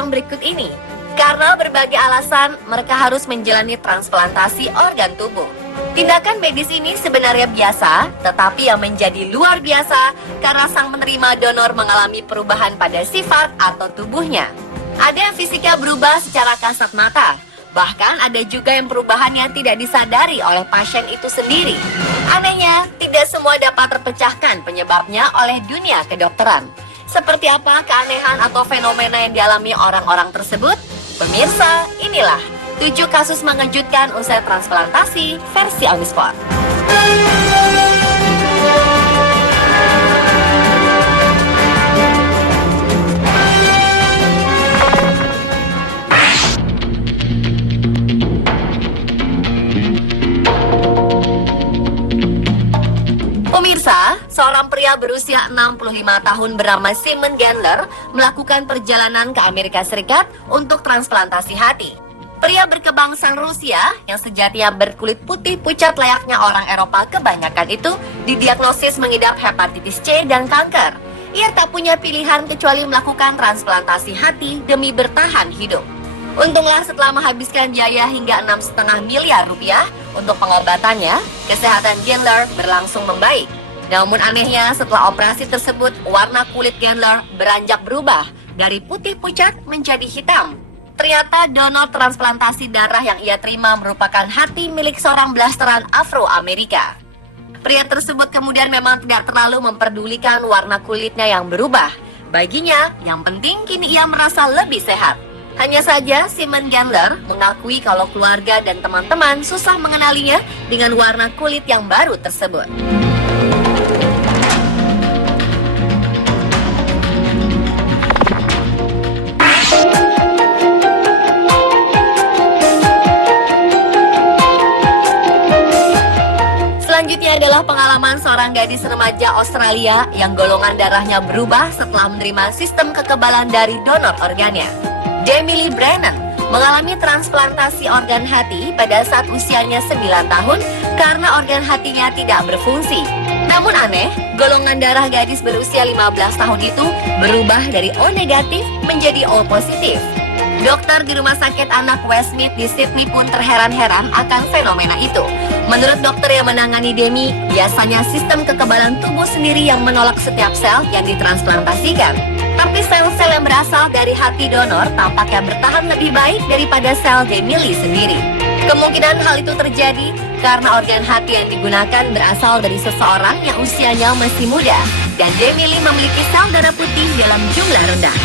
yang berikut ini. Karena berbagai alasan, mereka harus menjalani transplantasi organ tubuh. Tindakan medis ini sebenarnya biasa, tetapi yang menjadi luar biasa karena sang penerima donor mengalami perubahan pada sifat atau tubuhnya. Ada yang fisiknya berubah secara kasat mata, bahkan ada juga yang perubahannya tidak disadari oleh pasien itu sendiri. Anehnya, tidak semua dapat terpecahkan penyebabnya oleh dunia kedokteran. Seperti apa keanehan atau fenomena yang dialami orang-orang tersebut? Pemirsa, inilah 7 kasus mengejutkan usai transplantasi versi Omnisport. Pemirsa, seorang pria berusia 65 tahun bernama Simon Gendler melakukan perjalanan ke Amerika Serikat untuk transplantasi hati. Pria berkebangsaan Rusia yang sejatinya berkulit putih pucat layaknya orang Eropa kebanyakan itu didiagnosis mengidap hepatitis C dan kanker. Ia tak punya pilihan kecuali melakukan transplantasi hati demi bertahan hidup. Untunglah setelah menghabiskan biaya hingga 6,5 miliar rupiah untuk pengobatannya, kesehatan Gendler berlangsung membaik. Namun anehnya setelah operasi tersebut, warna kulit Gendler beranjak berubah dari putih pucat menjadi hitam. Ternyata donor transplantasi darah yang ia terima merupakan hati milik seorang blasteran Afro-Amerika. Pria tersebut kemudian memang tidak terlalu memperdulikan warna kulitnya yang berubah. Baginya, yang penting kini ia merasa lebih sehat. Hanya saja Simon Gendler mengakui kalau keluarga dan teman-teman susah mengenalinya dengan warna kulit yang baru tersebut. Selanjutnya adalah pengalaman seorang gadis remaja Australia yang golongan darahnya berubah setelah menerima sistem kekebalan dari donor organnya. Jamie Lee Brennan mengalami transplantasi organ hati pada saat usianya 9 tahun karena organ hatinya tidak berfungsi. Namun aneh, golongan darah gadis berusia 15 tahun itu berubah dari O negatif menjadi O positif. Dokter di Rumah Sakit Anak Westmead di Sydney pun terheran-heran akan fenomena itu. Menurut dokter yang menangani Demi, biasanya sistem kekebalan tubuh sendiri yang menolak setiap sel yang ditransplantasikan. Tapi sel-sel yang berasal dari hati donor tampaknya bertahan lebih baik daripada sel Jamie Lee sendiri. Kemungkinan hal itu terjadi karena organ hati yang digunakan berasal dari seseorang yang usianya masih muda. Dan Jamie Lee memiliki sel darah putih dalam jumlah rendah.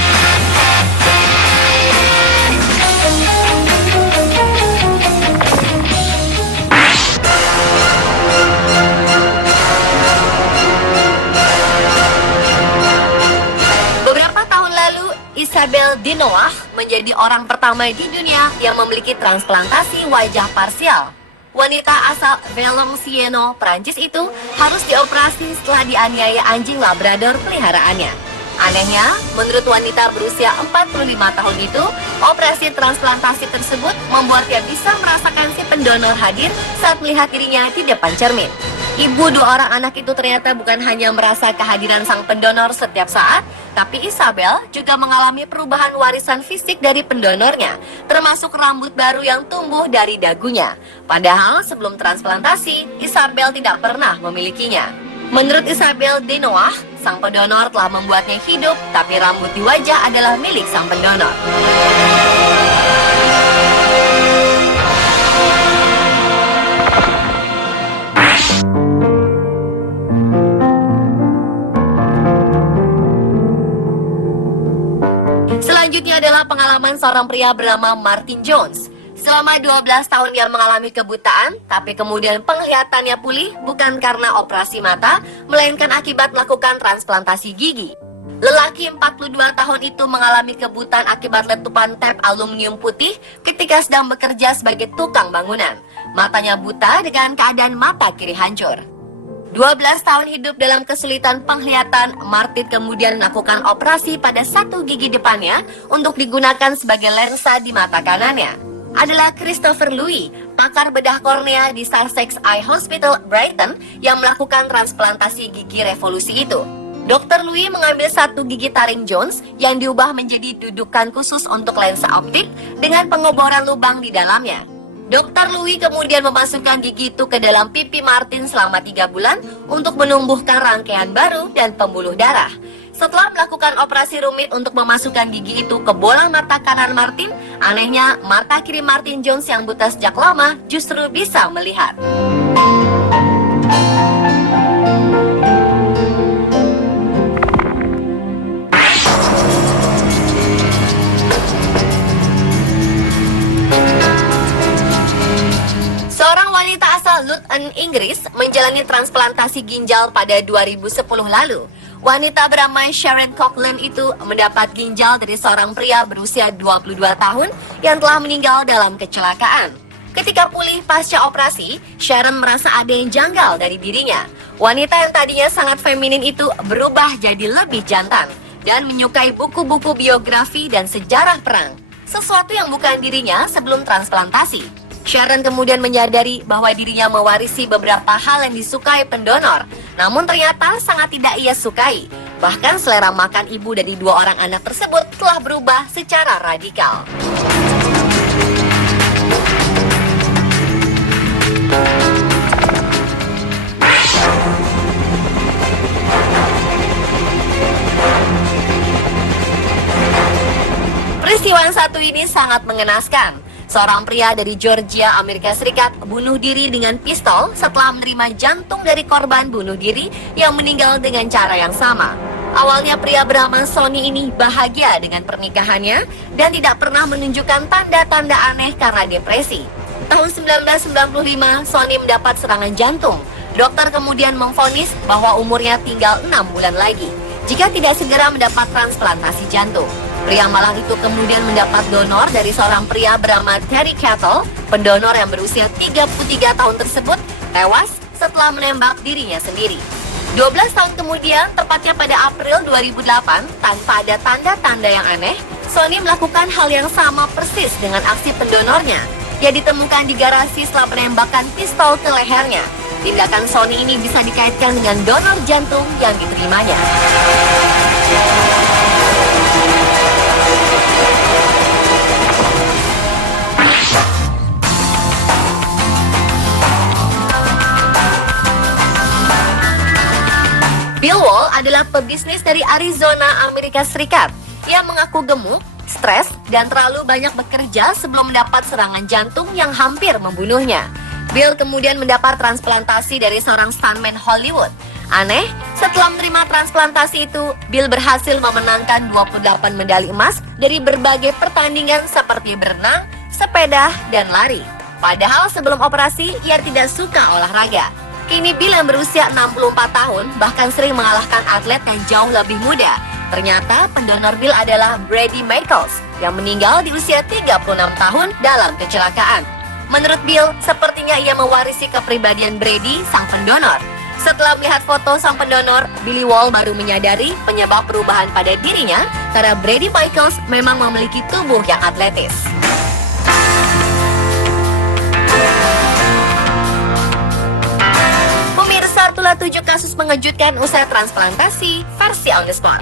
Isabel Dinoah menjadi orang pertama di dunia yang memiliki transplantasi wajah parsial. Wanita asal Valenciennes, Prancis itu harus dioperasi setelah dianiaya anjing Labrador peliharaannya. Anehnya, menurut wanita berusia 45 tahun itu, operasi transplantasi tersebut membuat dia bisa merasakan si pendonor hadir saat melihat dirinya di depan cermin. Ibu 2 orang anak itu ternyata bukan hanya merasa kehadiran sang pendonor setiap saat, tapi Isabel juga mengalami perubahan warisan fisik dari pendonornya, termasuk rambut baru yang tumbuh dari dagunya. Padahal sebelum transplantasi, Isabel tidak pernah memilikinya. Menurut Isabel Dinoah, sang pendonor telah membuatnya hidup, tapi rambut di wajah adalah milik sang pendonor. Selanjutnya adalah pengalaman seorang pria bernama Martin Jones. Selama 12 tahun dia mengalami kebutaan, tapi kemudian penglihatannya pulih bukan karena operasi mata, melainkan akibat melakukan transplantasi gigi. Lelaki 42 tahun itu mengalami kebutaan akibat letupan tap aluminium putih ketika sedang bekerja sebagai tukang bangunan. Matanya buta dengan keadaan mata kiri hancur. 12 tahun hidup dalam kesulitan penglihatan, Martin kemudian melakukan operasi pada satu gigi depannya untuk digunakan sebagai lensa di mata kanannya. Adalah Christopher Louis, pakar bedah kornea di Sussex Eye Hospital, Brighton, yang melakukan transplantasi gigi revolusi itu. Dr. Louis mengambil satu gigi taring Jones yang diubah menjadi dudukan khusus untuk lensa optik dengan pengoboran lubang di dalamnya. Dr. Louis kemudian memasukkan gigi itu ke dalam pipi Martin selama 3 bulan untuk menumbuhkan rangkaian baru dan pembuluh darah. Setelah melakukan operasi rumit untuk memasukkan gigi itu ke bola mata kanan Martin, anehnya mata kiri Martin Jones yang buta sejak lama justru bisa melihat. Seorang wanita asal Luton, Inggris menjalani transplantasi ginjal pada 2010 lalu. Wanita bernama Sharon Coughlin itu mendapat ginjal dari seorang pria berusia 22 tahun yang telah meninggal dalam kecelakaan. Ketika pulih pasca operasi, Sharon merasa ada yang janggal dari dirinya. Wanita yang tadinya sangat feminin itu berubah jadi lebih jantan dan menyukai buku-buku biografi dan sejarah perang, sesuatu yang bukan dirinya sebelum transplantasi. Sharon kemudian menyadari bahwa dirinya mewarisi beberapa hal yang disukai pendonor, namun ternyata sangat tidak ia sukai. Bahkan selera makan ibu dari 2 orang anak tersebut telah berubah secara radikal. Peristiwa yang satu ini sangat mengenaskan. Seorang pria dari Georgia, Amerika Serikat bunuh diri dengan pistol setelah menerima jantung dari korban bunuh diri yang meninggal dengan cara yang sama. Awalnya pria bernama Sonny ini bahagia dengan pernikahannya dan tidak pernah menunjukkan tanda-tanda aneh karena depresi. Tahun 1995, Sonny mendapat serangan jantung. Dokter kemudian memvonis bahwa umurnya tinggal 6 bulan lagi jika tidak segera mendapat transplantasi jantung. Pria malang itu kemudian mendapat donor dari seorang pria bernama Terry Kettle. Pendonor yang berusia 33 tahun tersebut tewas setelah menembak dirinya sendiri. 12 tahun kemudian, tepatnya pada April 2008, tanpa ada tanda-tanda yang aneh, Sonny melakukan hal yang sama persis dengan aksi pendonornya. Ia ditemukan di garasi setelah menembakkan pistol ke lehernya. Tindakan Sonny ini bisa dikaitkan dengan donor jantung yang diterimanya. Bill Wall adalah pebisnis dari Arizona, Amerika Serikat. Ia mengaku gemuk, stres, dan terlalu banyak bekerja sebelum mendapat serangan jantung yang hampir membunuhnya. Bill kemudian mendapat transplantasi dari seorang stuntman Hollywood. Aneh, setelah menerima transplantasi itu, Bill berhasil memenangkan 28 medali emas dari berbagai pertandingan seperti berenang, sepeda, dan lari. Padahal sebelum operasi, ia tidak suka olahraga. Kini Bill yang berusia 64 tahun bahkan sering mengalahkan atlet yang jauh lebih muda. Ternyata pendonor Bill adalah Brady Michaels yang meninggal di usia 36 tahun dalam kecelakaan. Menurut Bill, sepertinya ia mewarisi kepribadian Brady, sang pendonor. Setelah melihat foto sang pendonor, Billy Wall baru menyadari penyebab perubahan pada dirinya karena Brady Michaels memang memiliki tubuh yang atletis. Pemirsa, itulah 7 kasus mengejutkan usai transplantasi versi on the spot.